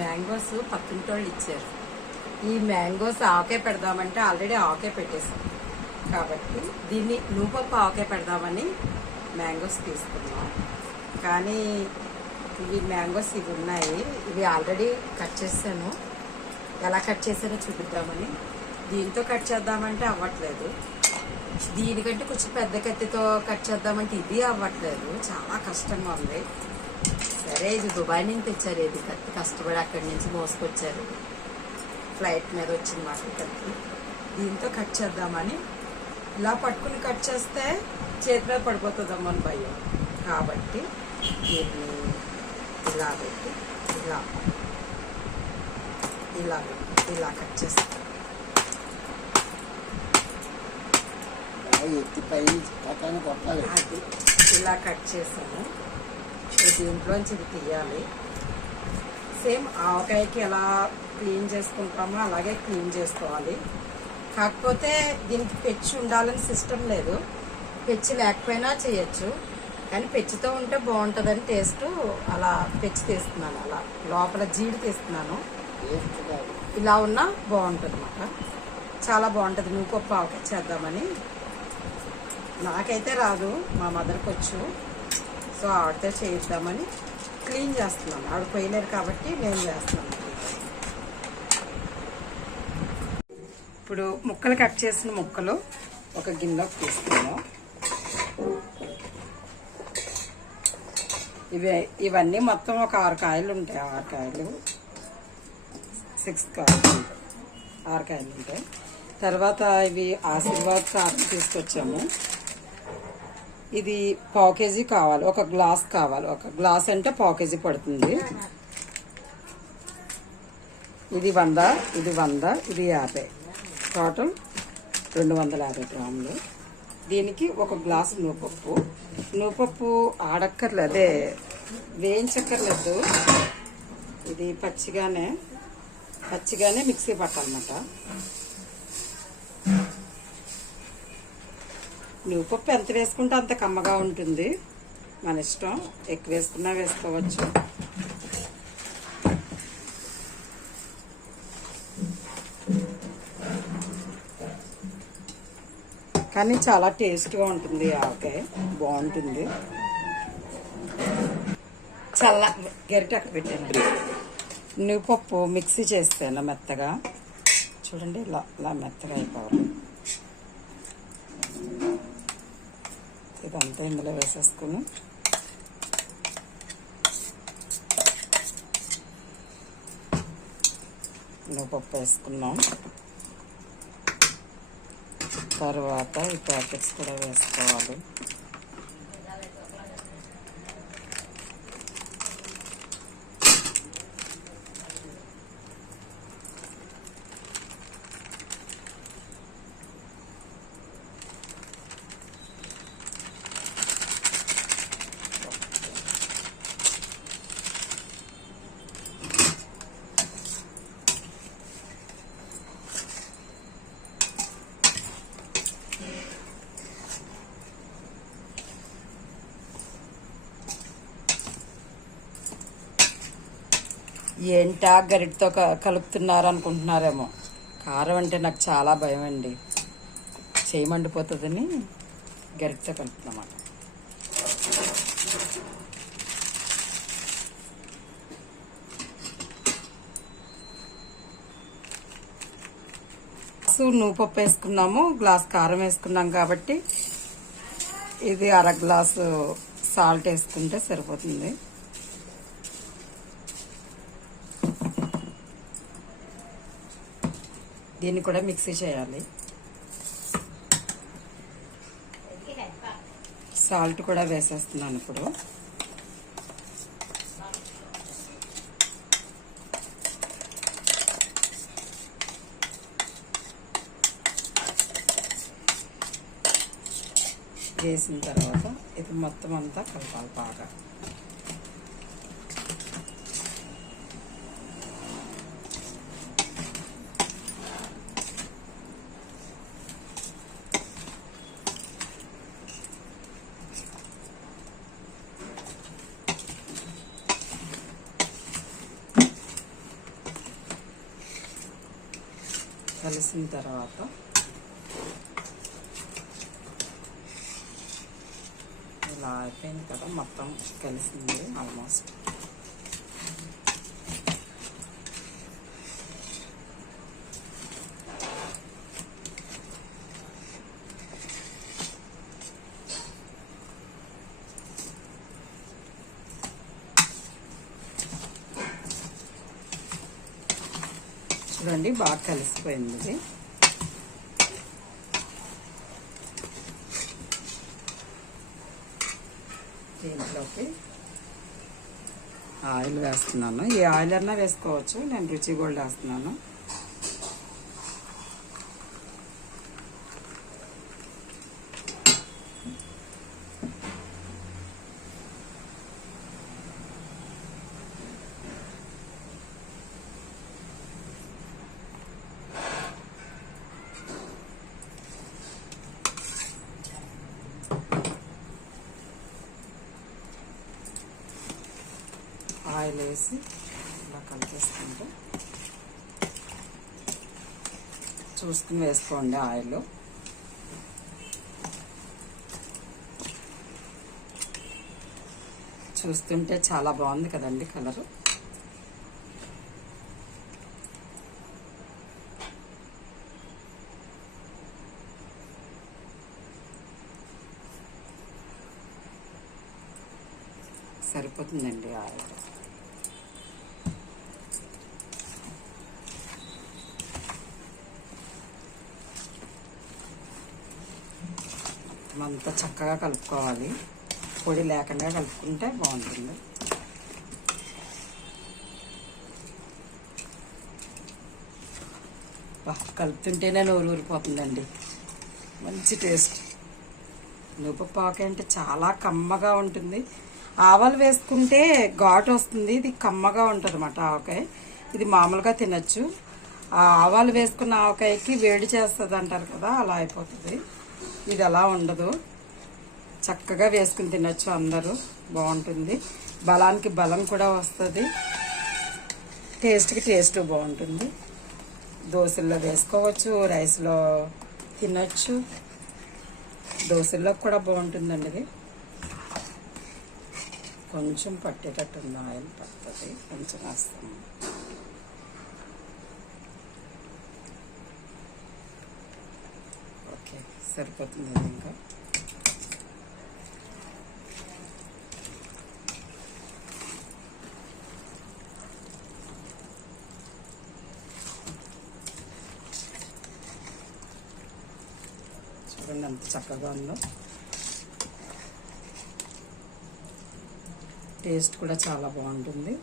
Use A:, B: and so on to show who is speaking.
A: Mangoes పక్కింటి వాళ్ళు ఇచ్చారు. ఈ మ్యాంగోస్ ఆకే పెడదామంటే ఆల్రెడీ ఆకే పెట్టేశాం. కాబట్టి దీన్ని నూపప్పు ఆకే పెడదామని మ్యాంగోస్ తీసుకున్నాం. కానీ ఇవి మ్యాంగోస్ ఇవి ఉన్నాయి. ఇవి ఆల్రెడీ కట్ చేశాను. ఎలా కట్ చేశానో చూపిద్దామని. దీంతో కట్ చేద్దామంటే అవ్వట్లేదు. దీనికంటే కొంచెం పెద్ద కత్తితో కట్ చేద్దామంటే ఇది అవ్వట్లేదు. చాలా కష్టంగా ఉంది. సరే ఇది దుబాయ్ నుంచి తెచ్చారు ఇది కత్తి కష్టపడి అక్కడి నుంచి మోసుకొచ్చారు. ఫ్లైట్ మీద వచ్చింది మాకు కత్తి దీంతో కట్ చేద్దామని. ఇలా పట్టుకుని కట్ చేస్తే చేతి మీద పడిపోతుందమ్మా అని భయం. కాబట్టి దీన్ని ఇలా పెట్టి ఇలా ఇలా పెట్టి ఇలా కట్ చేస్తాం.
B: ఎత్తి పై పక్కన కొట్టాలి.
A: అది ఇలా కట్ చేసాము. ఇప్పుడు దీంట్లోంచి ఇది తీయాలి. సేమ్ ఆవకాయకి ఎలా క్లీన్ చేసుకుంటామో అలాగే క్లీన్ చేసుకోవాలి. కాకపోతే దీనికి పెచ్చి ఉండాలని సిస్టమ్ లేదు. పెచ్చి లేకపోయినా చేయొచ్చు. కానీ పెచ్చితో ఉంటే బాగుంటుందని టేస్ట్ అలా పెచ్చి తీస్తున్నాను. అలా లోపల జీడి తీస్తున్నాను. ఇలా ఉన్నా బాగుంటుంది అన్నమాట చాలా బాగుంటుంది. నువ్వు గొప్ప ఆవకాయ చేద్దామని. నాకైతే రాదు. మా మదర్కి వచ్చు సో ఆవిడతో చేయిద్దామని క్లీన్ చేస్తున్నాను. ఆవిడ పోయలేరు కాబట్టి నేను చేస్తున్నాను. ఇప్పుడు ముక్కలు కట్ చేసిన ముక్కలు ఒక గిన్నెలోకి తీసుకున్నాం ఇవి ఇవన్నీ మొత్తం ఒక ఆరు కాయలు ఉంటాయి. ఆరు కాయలు సిక్స్ కాయలు ఆరు కాయలు ఉంటాయి. తర్వాత ఇవి ఆశీర్వాద్ కారం తీసుకొచ్చాము. ఇది పావు కేజీ కావాలి. ఒక గ్లాస్ కావాలి. ఒక గ్లాస్ అంటే పావు కేజీ పడుతుంది. ఇది వంద ఇది వంద ఇది యాభై. టోటల్ రెండు వందల యాభై గ్రాములు. దీనికి ఒక గ్లాస్ నూపప్పు నూపప్పు ఆడక్కర్లేదు. అదే వేయించక్కర్లేదు. ఇది పచ్చిగానే పచ్చిగానే మిక్సీ పట్టాలన్నమాట. నువ్వు పప్పు ఎంత వేసుకుంటే అంత కమ్మగా ఉంటుంది. మన ఇష్టం. ఎక్కువ వేసుకున్నా వేసుకోవచ్చు. కానీ చాలా టేస్ట్గా ఉంటుంది ఆవకాయ. బాగుంటుంది. చల్ల గరిట అక్క పెట్టాను. నువ్వుపప్పు మిక్సీ చేస్తాను మెత్తగా. చూడండి ఇలా ఇలా మెత్తగా అయిపోవాలి. ఇదంతా ఇందులో వేసేసుకుని. పప్పు వేసుకున్నాం తర్వాత ఈ ప్యాకెట్స్ కూడా వేసుకోవాలి. ఏంటా గరిటతో క- కలుపుతున్నారు అనుకుంటున్నారేమో కారం అంటే నాకు చాలా భయం అండి చేయి మండిపోతుందని గరిటతో కలుపుతున్నమాట నువ్వు పప్పు వేసుకున్నాము గ్లాస్ కారం వేసుకున్నాం కాబట్టి ఇది అర గ్లాసు సాల్ట్ వేసుకుంటే సరిపోతుంది. దీన్ని కూడా మిక్సీ చేయాలి. సాల్ట్ కూడా వేసేస్తున్నాను ఇప్పుడు. వేసిన తర్వాత ఇది మొత్తం అంతా కలపాలి బాగా. కలిసిన తర్వాత ఇలా అయిపోయింది కదా మొత్తం కలిసింది ఆల్మోస్ట్ చూడండి బాగా కలిసిపోయింది ఇది. దీంట్లోకి ఆయిల్ వేస్తున్నాను. ఈ ఆయిల్ అన్నా వేసుకోవచ్చు నేను రుచి గోల్డ్ వేస్తున్నాను ఆయిల్ వేసి ఇలా కలిపేసుకుంటే చూసుకుని వేసుకోండి ఆయిల్. చూస్తుంటే చాలా బాగుంది కదండి కలరు. సరిపోతుందండి ఆయిల్. అంతా చక్కగా కలుపుకోవాలి. పొడి లేకుండా కలుపుకుంటే బాగుంటుంది. కలుపుతుంటేనే నోరు ఊరిపోతుందండి. మంచి టేస్ట్. నువ్వుపాకు అంటే చాలా కమ్మగా ఉంటుంది. ఆవాలు వేసుకుంటే ఘాటు వస్తుంది. ఇది కమ్మగా ఉంటుంది అన్నమాట ఆవకాయ. ఇది మామూలుగా తినచ్చు. ఆ ఆవాలు వేసుకున్న ఆవకాయకి వేడి చేస్తుంది అంటారు కదా అలా అయిపోతుంది. ఇది అలా ఉండదు. చక్కగా వేసుకుని తినచ్చు అందరూ. బాగుంటుంది. బలానికి బలం కూడా వస్తుంది. టేస్ట్కి టేస్ట్ బాగుంటుంది. దోశల్లో వేసుకోవచ్చు రైస్లో తినచ్చు. దోశల్లో కూడా బాగుంటుందండి ఇది. కొంచెం పట్టేటట్టుంది ఆయిల్ పడుతుంది కొంచెం వేస్తాము సరిపోతుంది అది ఇంకా. చూడండి ఎంత చక్కగా ఉందో. టేస్ట్ కూడా చాలా బాగుంటుంది.